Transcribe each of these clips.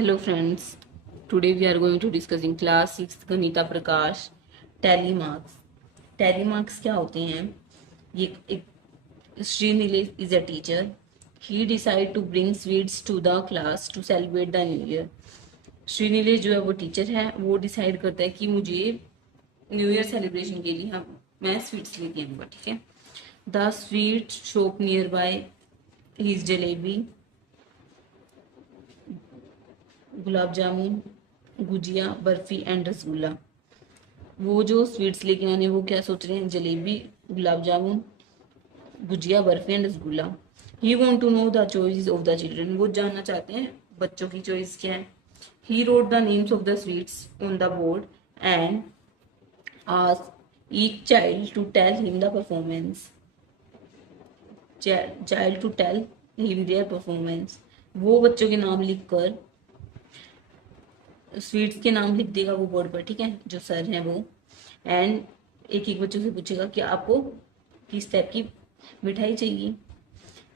Hello friends, today we are going to discuss in class 6th गणिता Prakash tally marks. Tally marks क्या होते हैं? ये एक श्रीनिलेश is a teacher. He decide to bring sweets to the class to celebrate the new year. श्रीनिलेश जो है वो teacher है, वो डिसाइड करता है कि मुझे न्यू ईयर सेलिब्रेशन के लिए मैं स्वीट्स लेके आऊंगा। ठीक है। The sweet shop near by his jalebi, gulab jamun, gujiya, barfi and rasgulla. वो जो स्वीट्स लेके आने वो क्या सोच रहे हैं? Jalebi, gulab jamun, gujiya, barfi and rasgulla. He want to know the choice of the children. वो जानना चाहते हैं बच्चों की चॉइस क्या है। He wrote the names of the sweets on the board and asked each child to tell him the performance. Child to tell him their performance. वो बच्चों के नाम लिखकर स्वीट्स के नाम लिख देगा वो बोर्ड पर। ठीक है, जो सर हैं वो। एंड एक एक बच्चों से पूछेगा कि आपको किस टाइप की मिठाई चाहिए।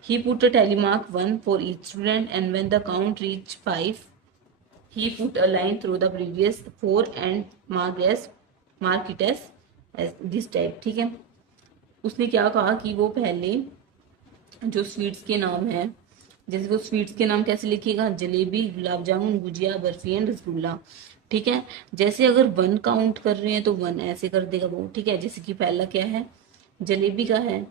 He put a tally mark 1 for each student and when the count reach 5 he put a line through the previous 4 and mark it as this type. ठीक है। उसने क्या कहा कि वो पहले जो स्वीट्स के नाम है, जैसे वो स्वीट्स के नाम कैसे लिखिएगा? जलेबी, गुलाब जामुन, गुजिया, बर्फी एंड रसगुल्ला। ठीक है। जैसे अगर 1 काउंट कर रहे हैं तो 1 ऐसे कर देगा वो। ठीक है। जैसे कि पहला क्या है? जलेबी का है।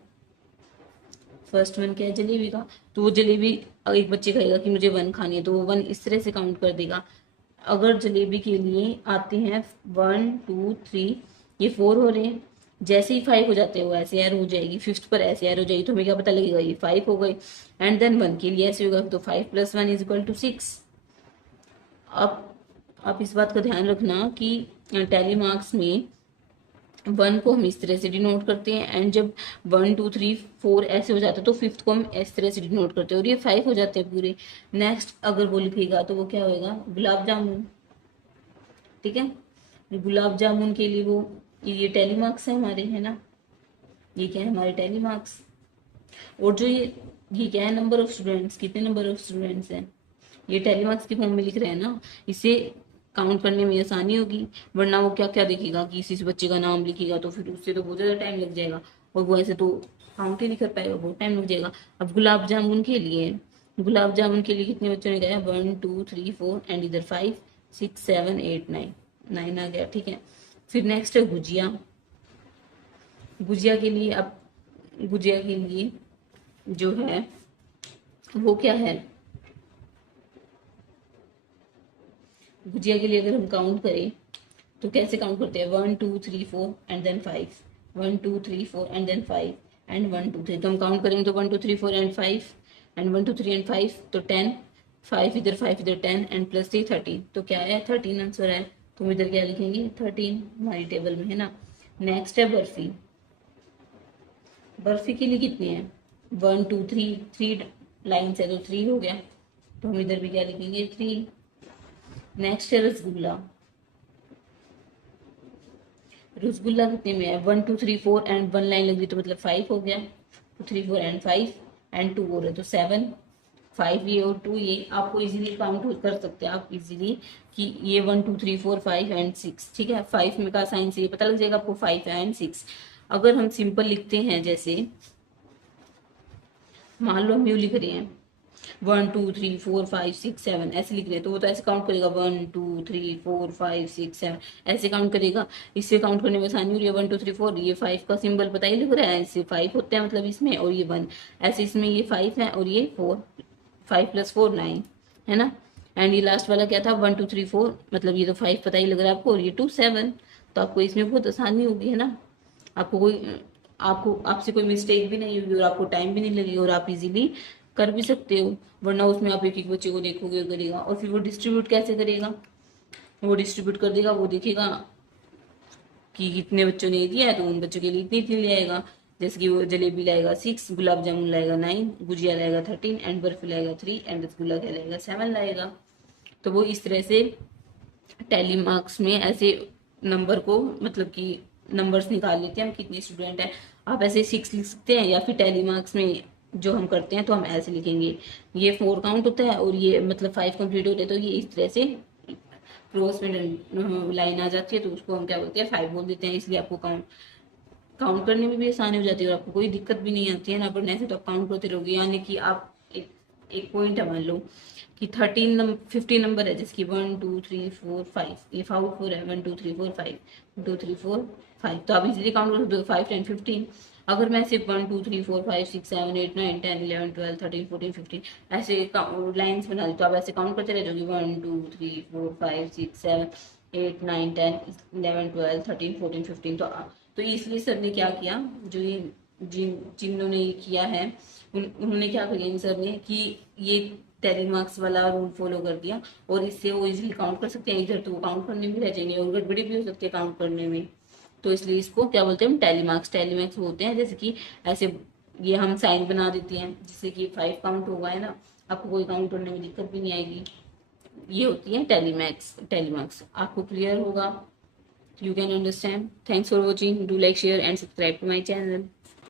फर्स्ट 1 क्या है? जलेबी का। तो वो जलेबी एक बच्चे कहेगा कि मुझे 1 खानी है, तो वो 1 इस तरह से काउंट कर देगा। अगर जलेबी के लिए आते हैं 1 2 3, ये 4 हो रहे हैं। जैसे ही 5 हो जाते हैं वो ऐसे एरो हो जाएगी, 5th पर ऐसे एरो हो जाएगी, तो हमें क्या पता लगेगा? ये 5 हो गई। एंड देन 1 के लिए ऐसे होगा, तो 5 + 1 = 6। अब आप इस बात का ध्यान रखना कि टैली मार्क्स में 1 को हम इस तरह से डिनोट करते हैं, एंड जब 1 2 3 4 ऐसे हो जाते हैं तो 5th को हम इस तरह से डिनोट करते हैं, और ये 5 हो जाते हैं पूरे। नेक्स्ट अगर वो लिखेगा तो वो क्या होएगा? गुलाब जामुन। ठीक है। गुलाब जामुन के लिए वो ये टैली मार्क्स है हमारे, है ना? ये क्या है? हमारे टैली मार्क्स। और जो ये क्या है? Number of students. कितने नंबर ऑफ स्टूडेंट्स हैं? ये टैली मार्क्स के फॉर्म में लिख रहे हैं ना, इसे काउंट करने में आसानी होगी। वरना वो क्या क्या देखेगा कि किसी बच्चे का नाम लिखेगा तो फिर उससे तो बहुत ज्यादा टाइम लग जाएगा, और वो ऐसे तो काउंट ही नहीं कर पाएगा, बहुत टाइम लग जाएगा। अब गुलाब जामुन के लिए कितने बच्चों ने गया? 1 2 3 4 एंड इधर 5 6 7 8 9 आ गया। ठीक है। फिर नेक्स्ट है गुजिया। गुजिया के लिए अब गुजिया के लिए जो है वो क्या है? गुजिया के लिए अगर हम काउंट करें तो कैसे काउंट करते हैं? 1 2 3 4 and then 5, 1 2 3 4 and then 5 and 1 2 3। तो हम काउंट करेंगे तो 1 2 3 4 एंड 5 एंड 1 2 3 एंड 5, तो 10। 5 इधर 10 एंड +3 13। तो क्या है? 13 आंसर है। तो हम इधर क्या लिखेंगे? 13 हमारी टेबल में, है ना? नेक्स्ट है बर्फी। बर्फी के लिए कितने हैं? 1 2 3, 3 लाइन्स है तो 3 हो गया, तो हम इधर भी क्या लिखेंगे? 3। नेक्स्ट है रसगुल्ला। रसगुल्ला कितने में है? 1 2 3 4 एंड 1 लाइन लगी तो मतलब 5 हो गया, तो 3 4 एंड 5 एंड 2 हो रहा है, तो 7। 5 ये और 2 ये आपको इजीली काउंट कर सकते हैं आप इजीली कि ये 1 2 3 4 5 एंड 6। ठीक है। 5 में का साइन से ये पता लग जाएगा आपको 5 एंड 6। अगर हम सिंपल लिखते हैं, जैसे मान लो हम यू लिख रहे हैं 1 2 3 4 5 6 7 ऐसे लिख रहे हैं, तो वो तो ऐसे काउंट करेगा 1 2 3 4 5 6 7 ऐसे काउंट करेगा। इससे काउंट करने में आसानी हो रही है। 1 2 3 4, ये 5 का सिंबल पता ही लग रहा है, ऐसे 5 होते हैं मतलब इसमें, और ये 1 ऐसे, इसमें ये 5 है और ये 4, 5 + 4 9, है ना? एंड ये लास्ट वाला क्या था? 1 2 3 4, मतलब ये तो 5 पता ही लग रहा है आपको, और ये 2 7। तो आपको इसमें बहुत आसानी होगी, है ना? आपको आपसे कोई मिस्टेक भी नहीं होगी और आपको टाइम भी नहीं लगेगा, और आप इजीली कर भी सकते हो। वरना उसमें आप एक एक बच्चे को देखोगे और करेगा, और फिर वो डिस्ट्रीब्यूट कैसे करेगा? वो डिस्ट्रीब्यूट कर देगा, वो देखेगा कि कितने बच्चों ने दिया है तो उन बच्चों के लिए इतनी इतनी ले आएगा। जैसे कि वो जलेबी लाएगा 6, गुलाब जामुन लाएगा 9, गुजिया लाएगा 13 एंड बर्फी लाएगा 3 एंड रसगुल्ला क्या लाएगा? 7 लाएगा। तो वो इस तरह से टैली मार्क्स में ऐसे नंबर को, मतलब कि नंबर्स निकाल लेते हैं हम कितने स्टूडेंट हैं। आप ऐसे 6 लिख सकते हैं, या फिर टैली मार्क्स में जो हम करते हैं तो हम ऐसे लिखेंगे, ये 4 काउंट होता है और ये मतलब 5 कंप्लीट होते हैं, तो ये इस तरह से क्रॉस में लाइन आ जाती है, तो उसको हम क्या बोलते हैं 5 बोल देते हैं। इसलिए आपको काउंट काउंट करने में भी आसानी हो जाती है और आपको कोई दिक्कत भी नहीं आती है ना पढ़ने से, तो आप काउंट करते रहोगे। यानी कि आप एक पॉइंट है, मान लो कि 15 नंबर है जिसकी 1 2 3 4 5, ये 4 है, 1 2 3 4 5, 1 2 3 4 5, तो आप इजीली काउंट कर सकते हो 5 10 15। अगर मैं सिर्फ 1 2 3 4 5 6 7 8 9 10 11 12 13 14 15 ऐसे लाइन्स बना दी, तो आप ऐसे काउंट करते रह जाओगे 1 2 3 4 5 6 7 8 9 10 11 12 13 14 15। तो इसलिए सर ने क्या किया, जो ये जिन्होंने ये किया है उन्होंने क्या किया इन सर ने कि ये टैली मार्क्स वाला रूल फॉलो कर दिया, और इससे वो इजीली काउंट कर सकते हैं। इधर तो वो काउंट करने में रह जाएंगे और गड़बड़ी भी हो सकती है काउंट करने में। तो इसलिए इसको क्या बोलते हैं हम टैली मार्क्स। टैली मार्क्स होते हैं जैसे कि ऐसे ये हम साइन बना देते हैं जिससे कि 5 काउंट होगा है ना, आपको कोई काउंट करने में दिक्कत भी नहीं आएगी। ये होती है टैली मार्क्स। आपको क्लियर होगा? You can understand. Thanks for watching. Do like, share and subscribe to my channel.